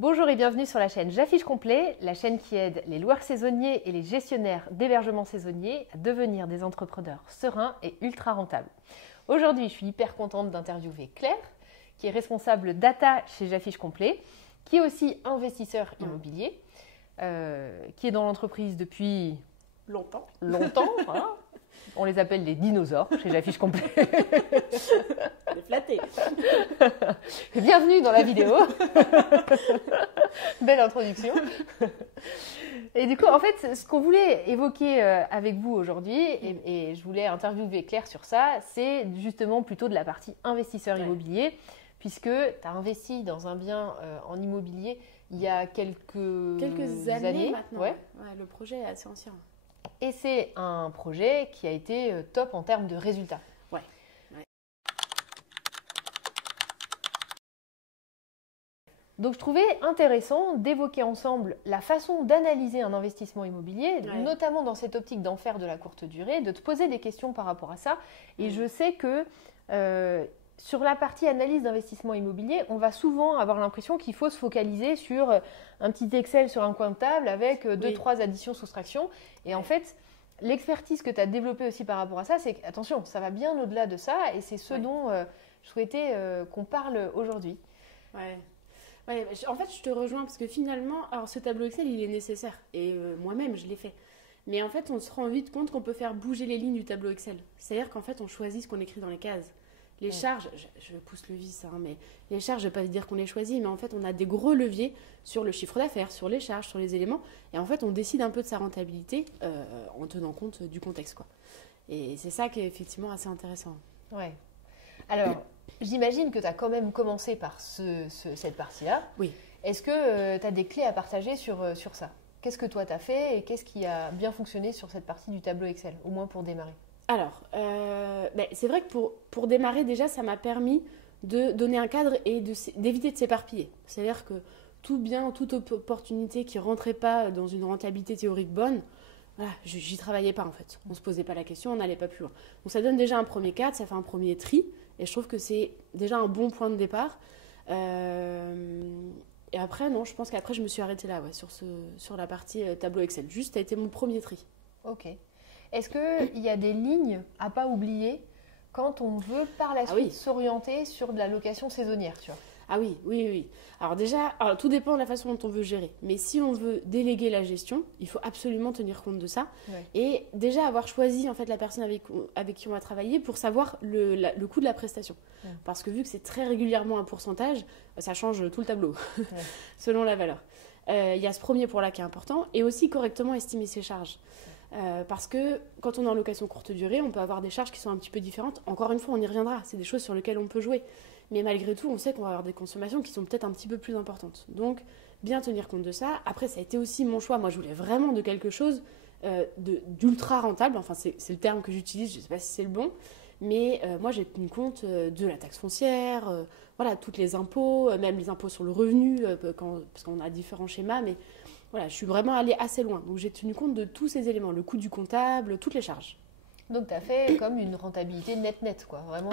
Bonjour et bienvenue sur la chaîne J'affiche complet, la chaîne qui aide les loueurs saisonniers et les gestionnaires d'hébergement saisonnier à devenir des entrepreneurs sereins et ultra rentables. Aujourd'hui, je suis hyper contente d'interviewer Claire, qui est responsable data chez J'affiche complet, qui est aussi investisseur immobilier, qui est dans l'entreprise depuis longtemps. Hein. On les appelle les dinosaures chez J'affiche complet. On est flattés. Bienvenue dans la vidéo. Belle introduction. Et du coup, en fait, ce qu'on voulait évoquer avec vous aujourd'hui, et je voulais interviewer Claire sur ça, c'est justement plutôt de la partie investisseur immobilier, puisque tu as investi dans un bien en immobilier il y a quelques années maintenant. Ouais, le projet est assez ancien. Et c'est un projet qui a été top en termes de résultats. Ouais. Donc je trouvais intéressant d'évoquer ensemble la façon d'analyser un investissement immobilier, notamment dans cette optique d'en faire de la courte durée, de te poser des questions par rapport à ça. Et je sais que sur la partie analyse d'investissement immobilier, on va souvent avoir l'impression qu'il faut se focaliser sur un petit Excel sur un coin de table avec 2-3 additions, soustractions. Et en fait, l'expertise que tu as développée aussi par rapport à ça, c'est que, attention, ça va bien au-delà de ça et c'est ce dont je souhaitais qu'on parle aujourd'hui. Ouais, en fait, je te rejoins parce que finalement, alors ce tableau Excel, il est nécessaire et moi-même, je l'ai fait. Mais en fait, on se rend vite compte qu'on peut faire bouger les lignes du tableau Excel. C'est-à-dire qu'en fait, on choisit ce qu'on écrit dans les cases. Les charges, je pousse le vice, mais les charges, je ne vais pas dire qu'on les choisit, mais en fait, on a des gros leviers sur le chiffre d'affaires, sur les charges, sur les éléments. Et en fait, on décide un peu de sa rentabilité en tenant compte du contexte, quoi. Et c'est ça qui est effectivement assez intéressant. Ouais. Alors, j'imagine que tu as quand même commencé par cette partie-là. Oui. Est-ce que tu as des clés à partager sur ça? Qu'est-ce que toi, tu as fait et qu'est-ce qui a bien fonctionné sur cette partie du tableau Excel, au moins pour démarrer? Alors, c'est vrai que pour démarrer, déjà, ça m'a permis de donner un cadre et d'éviter de s'éparpiller. C'est-à-dire que tout bien, toute opportunité qui ne rentrait pas dans une rentabilité théorique bonne, voilà, j'y travaillais pas en fait. On ne se posait pas la question, on n'allait pas plus loin. Donc ça donne déjà un premier cadre, ça fait un premier tri, et je trouve que c'est déjà un bon point de départ. Et après, non, je pense qu'après, je me suis arrêtée là, sur la partie tableau Excel. Juste, ça a été mon premier tri. Ok. Est-ce qu'il y a des lignes à pas oublier quand on veut par la suite s'orienter sur de la location saisonnière, tu vois? Ah oui. Alors déjà, tout dépend de la façon dont on veut gérer. Mais si on veut déléguer la gestion, il faut absolument tenir compte de ça. Ouais. Et déjà avoir choisi en fait la personne avec qui on va travailler pour savoir le coût de la prestation. Ouais. Parce que vu que c'est très régulièrement un pourcentage, ça change tout le tableau, selon la valeur. Il y a ce premier point-là qui est important. Et aussi correctement estimer ses charges. Parce que quand on est en location courte durée, on peut avoir des charges qui sont un petit peu différentes. Encore une fois, on y reviendra. C'est des choses sur lesquelles on peut jouer. Mais malgré tout, on sait qu'on va avoir des consommations qui sont peut-être un petit peu plus importantes. Donc, bien tenir compte de ça. Après, ça a été aussi mon choix. Moi, je voulais vraiment de quelque chose d'ultra rentable. Enfin, c'est le terme que j'utilise. Je ne sais pas si c'est le bon. Mais moi, j'ai tenu compte de la taxe foncière, toutes les impôts, même les impôts sur le revenu, parce qu'on a différents schémas. Mais voilà, je suis vraiment allée assez loin. Donc, j'ai tenu compte de tous ces éléments. Le coût du comptable, toutes les charges. Donc, tu as fait comme une rentabilité net, quoi. Vraiment.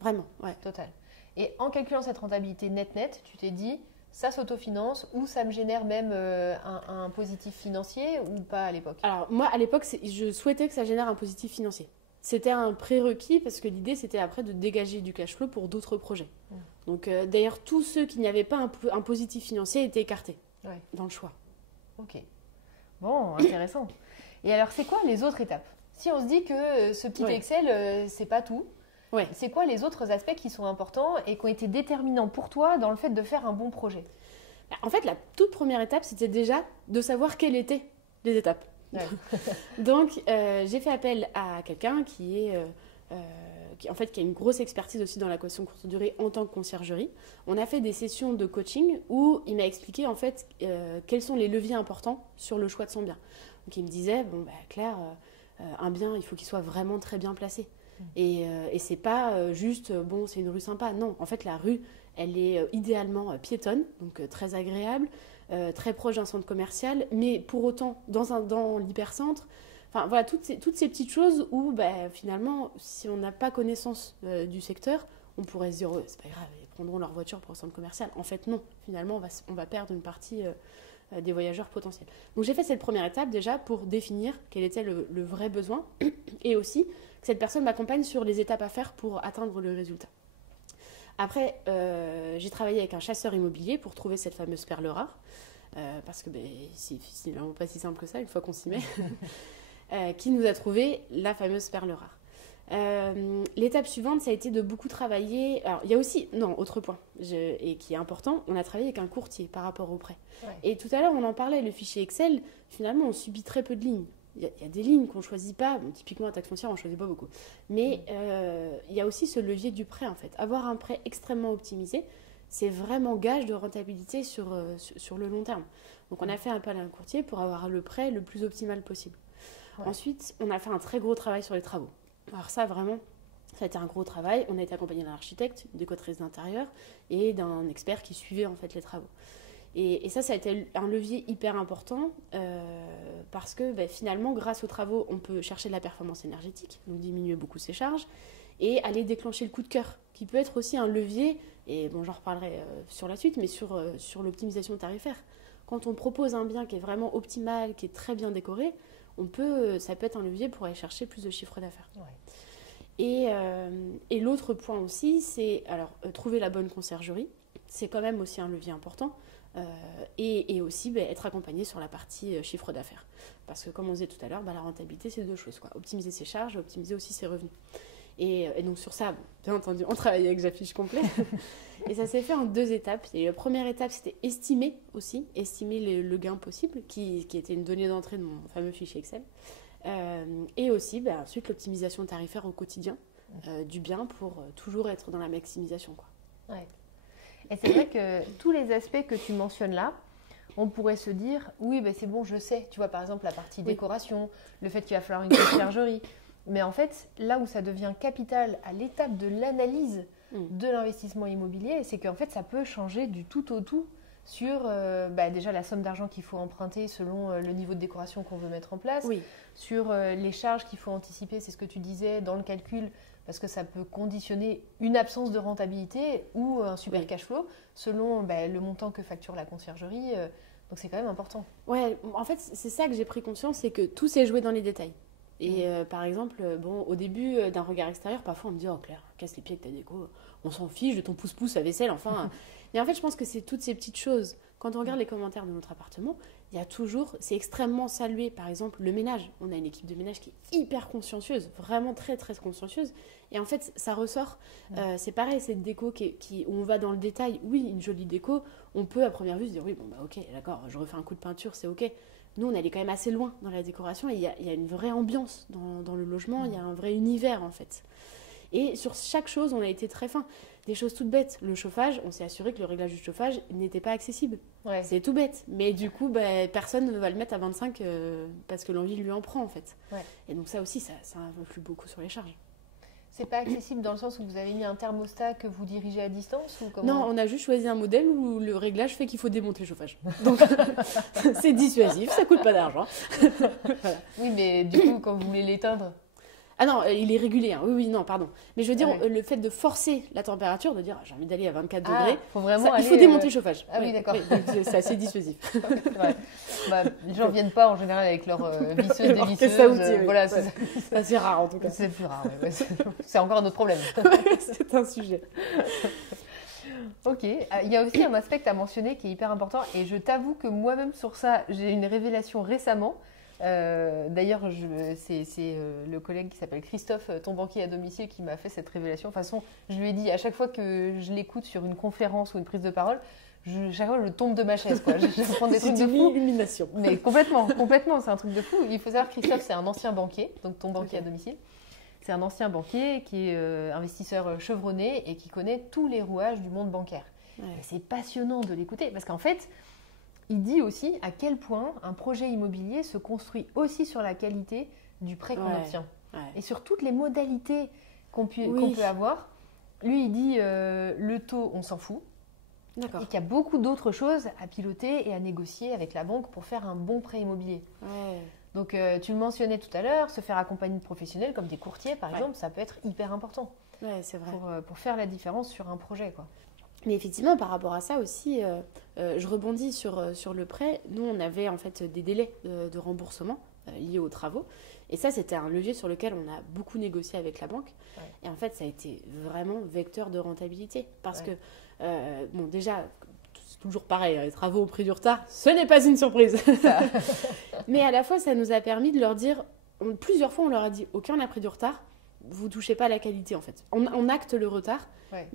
Vraiment, ouais. Total. Et en calculant cette rentabilité net, tu t'es dit, ça s'autofinance ou ça me génère même un positif financier ou pas à l'époque? Alors, moi, à l'époque, je souhaitais que ça génère un positif financier. C'était un prérequis parce que l'idée, c'était après de dégager du cash flow pour d'autres projets. Donc, d'ailleurs, tous ceux qui n'avaient pas un positif financier étaient écartés dans le choix. Ok. Bon, intéressant. Et alors, c'est quoi les autres étapes? Si on se dit que ce petit Excel, c'est pas tout, c'est quoi les autres aspects qui sont importants et qui ont été déterminants pour toi dans le fait de faire un bon projet? En fait, la toute première étape, c'était déjà de savoir quelles étaient les étapes. Ouais. Donc, j'ai fait appel à quelqu'un qui a une grosse expertise aussi dans la location courte durée en tant que conciergerie. On a fait des sessions de coaching où il m'a expliqué en fait quels sont les leviers importants sur le choix de son bien. Donc, il me disait, Claire, un bien, il faut qu'il soit vraiment très bien placé. Et c'est pas juste, c'est une rue sympa. Non, en fait, la rue, elle est idéalement piétonne, donc très agréable, très proche d'un centre commercial, mais pour autant dans l'hypercentre. Enfin, voilà, toutes ces petites choses où, finalement, si on n'a pas connaissance du secteur, on pourrait se dire, c'est pas grave, prendront leur voiture pour un centre commercial. En fait, non. Finalement, on va perdre une partie des voyageurs potentiels. Donc, j'ai fait cette première étape déjà pour définir quel était le vrai besoin et aussi que cette personne m'accompagne sur les étapes à faire pour atteindre le résultat. Après, j'ai travaillé avec un chasseur immobilier pour trouver cette fameuse perle rare. Parce que c'est vraiment pas si simple que ça, une fois qu'on s'y met, qui nous a trouvé la fameuse perle rare. L'étape suivante, ça a été de beaucoup travailler. Alors, il y a aussi, autre point, et qui est important, on a travaillé avec un courtier par rapport au prêt. Ouais. Et tout à l'heure, on en parlait, le fichier Excel, finalement, on subit très peu de lignes. Il y a des lignes qu'on ne choisit pas. Bon, typiquement, la taxe foncière, on ne choisit pas beaucoup. Mais il y a aussi ce levier du prêt, en fait. Avoir un prêt extrêmement optimisé, c'est vraiment gage de rentabilité sur le long terme. Donc, on a fait appel à un courtier pour avoir le prêt le plus optimal possible. Ouais. Ensuite, on a fait un très gros travail sur les travaux. Alors ça, vraiment, ça a été un gros travail. On a été accompagné d'un architecte, d'une décoratrice d'intérieur et d'un expert qui suivait en fait les travaux. Et ça a été un levier hyper important parce que finalement, grâce aux travaux, on peut chercher de la performance énergétique, donc diminuer beaucoup ses charges, et aller déclencher le coup de cœur, qui peut être aussi un levier, et bon, j'en reparlerai sur la suite, mais sur l'optimisation tarifaire. Quand on propose un bien qui est vraiment optimal, qui est très bien décoré, ça peut être un levier pour aller chercher plus de chiffre d'affaires. Ouais. Et l'autre point aussi, c'est trouver la bonne conciergerie. C'est quand même aussi un levier important. Et aussi être accompagné sur la partie chiffre d'affaires. Parce que comme on disait tout à l'heure, la rentabilité, c'est deux choses. Optimiser ses charges, optimiser aussi ses revenus. Et donc sur ça, bien entendu, on travaille avec J'affiche complet. Et ça s'est fait en 2 étapes. Et la première étape, c'était estimer le gain possible, qui était une donnée d'entrée de mon fameux fichier Excel. Et aussi, ensuite, l'optimisation tarifaire au quotidien du bien pour toujours être dans la maximisation. Ouais. Et c'est vrai que tous les aspects que tu mentionnes là, on pourrait se dire, oui, c'est bon, je sais. Tu vois, par exemple, la partie décoration, le fait qu'il va falloir une conciergerie. Mais en fait, là où ça devient capital à l'étape de l'analyse de l'investissement immobilier, c'est qu'en fait, ça peut changer du tout au tout sur déjà la somme d'argent qu'il faut emprunter selon le niveau de décoration qu'on veut mettre en place, sur les charges qu'il faut anticiper, c'est ce que tu disais dans le calcul, parce que ça peut conditionner une absence de rentabilité ou un super cash flow selon le montant que facture la conciergerie. Donc c'est quand même important. Ouais, en fait, c'est ça que j'ai pris conscience, c'est que tout s'est joué dans les détails. Et par exemple, au début d'un regard extérieur, parfois on me dit « Oh Claire, casse les pieds avec ta déco, on s'en fiche de ton pouce-pouce à vaisselle, enfin... » Mais en fait, je pense que c'est toutes ces petites choses. Quand on regarde les commentaires de notre appartement, il y a toujours, c'est extrêmement salué. Par exemple, le ménage. On a une équipe de ménage qui est hyper consciencieuse, vraiment très, très consciencieuse. Et en fait, ça ressort. C'est pareil, cette déco où on va dans le détail. Oui, une jolie déco, on peut à première vue se dire « Oui, ok, d'accord, je refais un coup de peinture, c'est ok. » Nous, on allait quand même assez loin dans la décoration et il y a une vraie ambiance dans le logement, il y a un vrai univers en fait. Et sur chaque chose, on a été très fin. Des choses toutes bêtes. Le chauffage, on s'est assuré que le réglage du chauffage n'était pas accessible. Ouais. C'est tout bête. Mais du coup, personne ne va le mettre à 25 parce que l'envie lui en prend en fait. Ouais. Et donc ça aussi, ça influe beaucoup sur les charges. C'est pas accessible dans le sens où vous avez mis un thermostat que vous dirigez à distance ou comment ? Non, on a juste choisi un modèle où le réglage fait qu'il faut démonter le chauffage. Donc, c'est dissuasif, ça coûte pas d'argent. Voilà. Oui, mais du coup, quand vous voulez l'éteindre ? Ah non, il est régulier. Hein. Oui, non, pardon. Mais je veux dire, le fait de forcer la température, de dire j'ai envie d'aller à 24 degrés, il faut démonter le chauffage. Ah oui, d'accord. C'est assez dissuasif. Les gens ne viennent pas en général avec leur visseuse, dévisseuse. Voilà, c'est rare en tout cas. C'est plus rare, ouais. C'est encore un autre problème. C'est un sujet. Ok, il y a aussi un aspect que tu as mentionné qui est hyper important et je t'avoue que moi-même sur ça, j'ai une révélation récemment. D'ailleurs, c'est le collègue qui s'appelle Christophe, ton banquier à domicile, qui m'a fait cette révélation. De toute façon, je lui ai dit, à chaque fois que je l'écoute sur une conférence ou une prise de parole, chaque fois je tombe de ma chaise. J'apprends des trucs de fou. Illumination. Mais complètement, c'est un truc de fou. Il faut savoir que Christophe, c'est un ancien banquier, donc ton banquier à domicile. C'est un ancien banquier qui est investisseur chevronné et qui connaît tous les rouages du monde bancaire. Ouais. C'est passionnant de l'écouter parce qu'en fait, il dit aussi à quel point un projet immobilier se construit aussi sur la qualité du prêt qu'on obtient et sur toutes les modalités qu'on peut avoir. Lui, il dit le taux, on s'en fout. D'accord. Et qu'il y a beaucoup d'autres choses à piloter et à négocier avec la banque pour faire un bon prêt immobilier. Ouais. Donc, tu le mentionnais tout à l'heure, se faire accompagner de professionnels comme des courtiers, par exemple, ça peut être hyper important. Ouais, c'est vrai. Pour faire la différence sur un projet, quoi. Mais effectivement, par rapport à ça aussi, je rebondis sur le prêt. Nous, on avait en fait des délais de remboursement liés aux travaux. Et ça, c'était un levier sur lequel on a beaucoup négocié avec la banque. Ouais. Et en fait, ça a été vraiment vecteur de rentabilité. Parce que, bon, déjà, c'est toujours pareil, les travaux au prix du retard, ce n'est pas une surprise. Mais à la fois, ça nous a permis de leur dire, plusieurs fois, on leur a dit, OK, on a pris du retard, vous touchez pas à la qualité en fait. On acte le retard,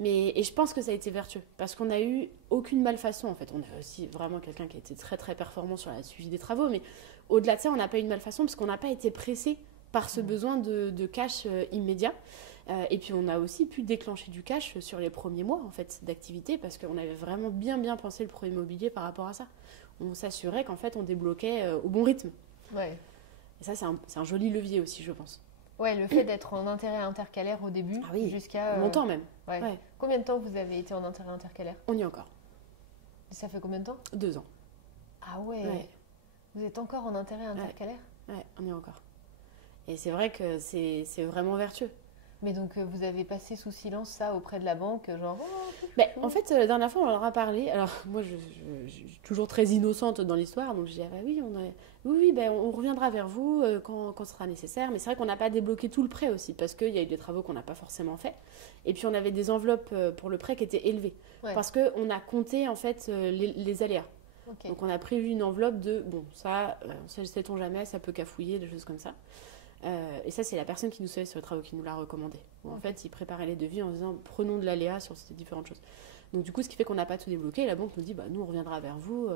et je pense que ça a été vertueux parce qu'on n'a eu aucune malfaçon en fait. On a aussi vraiment quelqu'un qui a été très très performant sur la suivi des travaux, mais au-delà de ça, on n'a pas eu de malfaçon parce qu'on n'a pas été pressé par ce besoin de cash immédiat. Et puis on a aussi pu déclencher du cash sur les premiers mois en fait d'activité parce qu'on avait vraiment bien pensé le projet immobilier par rapport à ça. On s'assurait qu'en fait on débloquait au bon rythme. Ouais. Et ça c'est un joli levier aussi, je pense. Ouais, le fait d'être en intérêt intercalaire au début, jusqu'à... longtemps même. Ouais. Combien de temps vous avez été en intérêt intercalaire? On y est encore. Ça fait combien de temps? 2 ans. Ah ouais. Vous êtes encore en intérêt intercalaire? Ouais, on y est encore. Et c'est vrai que c'est vraiment vertueux. Mais donc, vous avez passé sous silence ça auprès de la banque, genre... En fait, la dernière fois, on leur a parlé. Alors, moi, je suis toujours très innocente dans l'histoire. Donc, je dis, on reviendra vers vous quand ce sera nécessaire. Mais c'est vrai qu'on n'a pas débloqué tout le prêt aussi, parce qu'il y a eu des travaux qu'on n'a pas forcément fait. Et puis, on avait des enveloppes pour le prêt qui étaient élevées. Ouais. Parce qu'on a compté, en fait, les aléas. Okay. Donc, on a prévu une enveloppe de, ça, sait-on jamais, ça peut cafouiller, des choses comme ça. Et ça, c'est la personne qui nous savait sur les travaux qui nous l'a recommandé. Où, en fait, il préparait les devis en disant prenons de l'aléa sur ces différentes choses. Donc, du coup, ce qui fait qu'on n'a pas tout débloqué. Et la banque nous dit nous, on reviendra vers vous.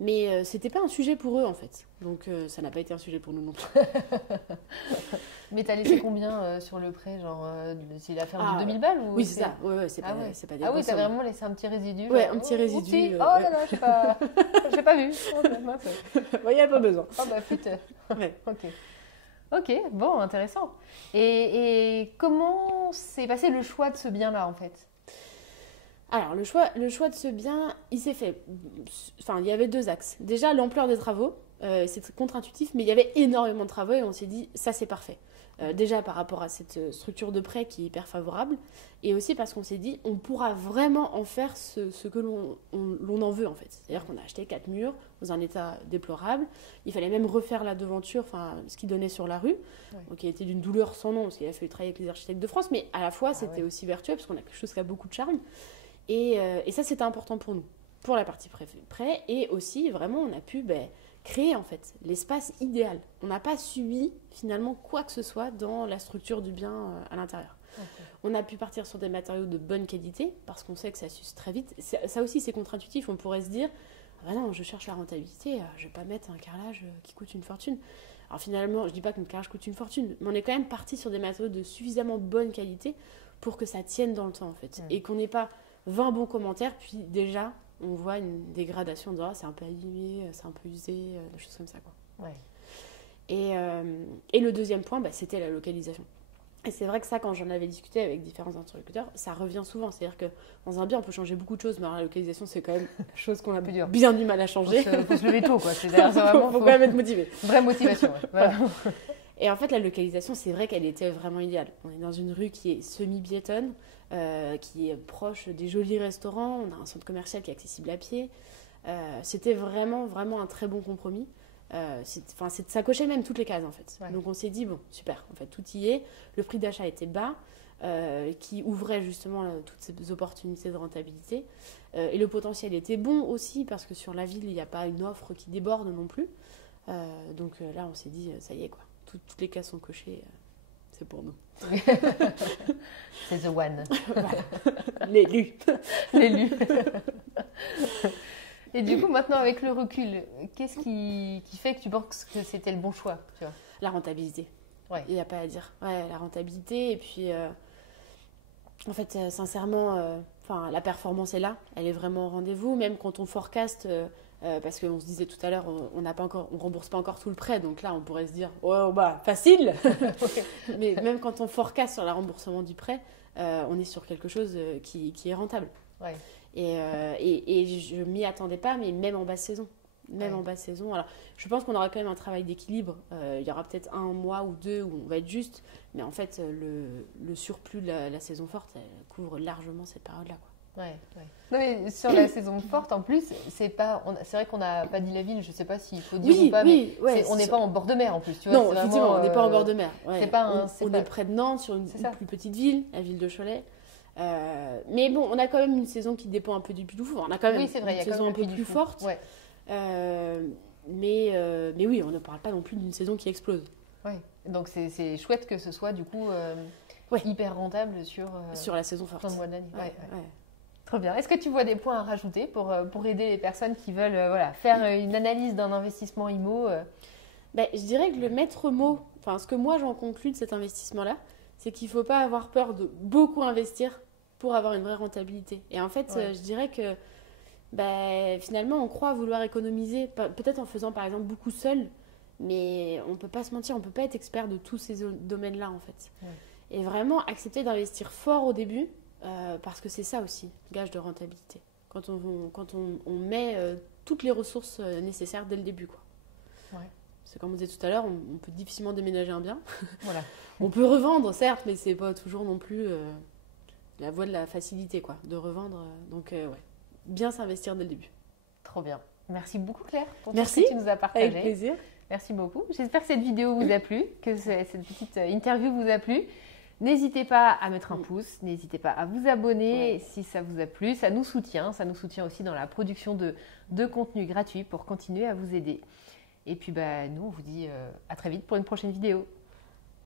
Mais c'était pas un sujet pour eux, en fait. Donc, ça n'a pas été un sujet pour nous non plus. Mais t'as laissé combien sur le prêt? Genre, c'est l'affaire de 2000 balles ou oui, c'est ça. Ouais, c'est pas des Ah oui, t'as vraiment laissé un petit résidu. Ouais, un petit résidu. Oh là là, j'ai pas vu. Il n'y a pas besoin. Oh bah, putain. Ouais. Ok, bon, intéressant. Et comment s'est passé le choix de ce bien-là, en fait? Alors, le choix de ce bien, il s'est fait... Enfin, il y avait 2 axes. Déjà, l'ampleur des travaux, c'est contre-intuitif, mais il y avait énormément de travaux et on s'est dit, ça, c'est parfait. Déjà, par rapport à cette structure de prêt qui est hyper favorable, et aussi parce qu'on s'est dit, on pourra vraiment en faire ce que l'on en veut, en fait. C'est-à-dire qu'on a acheté 4 murs dans un état déplorable. Il fallait même refaire la devanture, enfin, ce qui donnait sur la rue, donc qui a été d'une douleur sans nom, parce qu'il a fallu travailler avec les architectes de France, mais à la fois, c'était aussi vertueux, parce qu'on a quelque chose qui a beaucoup de charme. Et ça, c'était important pour nous, pour la partie prêt. Et aussi, vraiment, on a pu créer, en fait, l'espace idéal. On n'a pas subi, finalement, quoi que ce soit dans la structure du bien à l'intérieur. Okay. On a pu partir sur des matériaux de bonne qualité, parce qu'on sait que ça s'use très vite. Ça aussi, c'est contre-intuitif. On pourrait se dire, non, je cherche la rentabilité, je ne vais pas mettre un carrelage qui coûte une fortune. Alors finalement, je ne dis pas que notre carrelage coûte une fortune, mais on est quand même parti sur des matériaux de suffisamment bonne qualité pour que ça tienne dans le temps, en fait. Et qu'on n'ait pas 20 bons commentaires, puis déjà, on voit une dégradation de c'est un peu abîmé, c'est un peu usé, des choses comme ça, quoi. Ouais. Et le deuxième point, c'était la localisation. Et c'est vrai que ça, quand j'en avais discuté avec différents interlocuteurs, ça revient souvent. C'est-à-dire que dans un bien, on peut changer beaucoup de choses, mais la localisation, c'est quand même une chose qu'on a bien du mal à changer. Faut se lever tôt, quoi. Faut quand même être motivé. Vraie motivation, ouais. Voilà. Et en fait, la localisation, c'est vrai qu'elle était vraiment idéale. On est dans une rue qui est semi-piétonne, qui est proche des jolis restaurants. On a un centre commercial qui est accessible à pied. C'était vraiment, vraiment un très bon compromis. Ça cochait même toutes les cases, en fait. Ouais. Donc, on s'est dit, bon, super, en fait, tout y est. Le prix d'achat était bas, qui ouvrait justement toutes ces opportunités de rentabilité. Et le potentiel était bon aussi, parce que sur la ville, il n'y a pas une offre qui déborde non plus. Donc là, on s'est dit, ça y est, quoi. Toutes les cases sont cochées, c'est pour nous. C'est the one. L'élu. L'élu. Et du coup, maintenant, avec le recul, qu'est-ce qui fait que tu penses que c'était le bon choix, tu vois? La rentabilité. Ouais. Il n'y a pas à dire. Ouais, la rentabilité. Et puis, en fait, sincèrement, la performance est là. Elle est vraiment au rendez-vous. Même quand on forecast... parce qu'on se disait tout à l'heure, on rembourse pas encore tout le prêt, donc là on pourrait se dire facile. Mais même quand on forecast sur le remboursement du prêt, on est sur quelque chose qui est rentable. Ouais. Et je m'y attendais pas, mais même en basse saison. En basse saison. Alors, je pense qu'on aura quand même un travail d'équilibre. Il y aura peut-être 1 mois ou 2 où on va être juste, mais en fait le surplus de la saison forte, elle couvre largement cette période-là, quoi. Ouais. Non, mais sur la saison forte, en plus, c'est vrai qu'on n'a pas dit la ville, je ne sais pas s'il faut dire ou pas, mais on n'est pas en bord de mer en plus. Tu vois, non, effectivement, on n'est pas en bord de mer. Ouais. On est près de Nantes, sur une plus petite ville, la ville de Cholet. Mais bon, on a quand même une saison qui dépend un peu du Puy du Fou. On a quand même une saison un peu plus forte. Ouais. Mais oui, on ne parle pas non plus d'une saison qui explose. Ouais. Donc c'est chouette que ce soit du coup hyper rentable sur la saison forte. Plein de mois d'année. Ouais. Trop bien. Est-ce que tu vois des points à rajouter pour aider les personnes qui veulent faire une analyse d'un investissement IMO Je dirais que le maître mot, ce que moi j'en conclus de cet investissement-là, c'est qu'il ne faut pas avoir peur de beaucoup investir pour avoir une vraie rentabilité. Et en fait, je dirais que finalement, on croit vouloir économiser, peut-être en faisant par exemple beaucoup seul, mais on ne peut pas se mentir, on ne peut pas être expert de tous ces domaines-là en fait. Ouais. Et vraiment accepter d'investir fort au début, parce que c'est ça aussi, gage de rentabilité. Quand on met toutes les ressources nécessaires dès le début, quoi. Ouais. C'est comme on disait tout à l'heure, on peut difficilement déménager un bien. Voilà. On peut revendre, certes, mais c'est pas toujours non plus la voie de la facilité, quoi, de revendre. Donc, bien s'investir dès le début. Trop bien. Merci beaucoup, Claire, pour tout ce que tu nous as partagé. Avec plaisir. Merci beaucoup. J'espère que cette vidéo vous a plu, que cette petite interview vous a plu. N'hésitez pas à mettre un pouce, n'hésitez pas à vous abonner si ça vous a plu. Ça nous soutient aussi dans la production de contenu gratuit pour continuer à vous aider. Et puis nous, on vous dit à très vite pour une prochaine vidéo.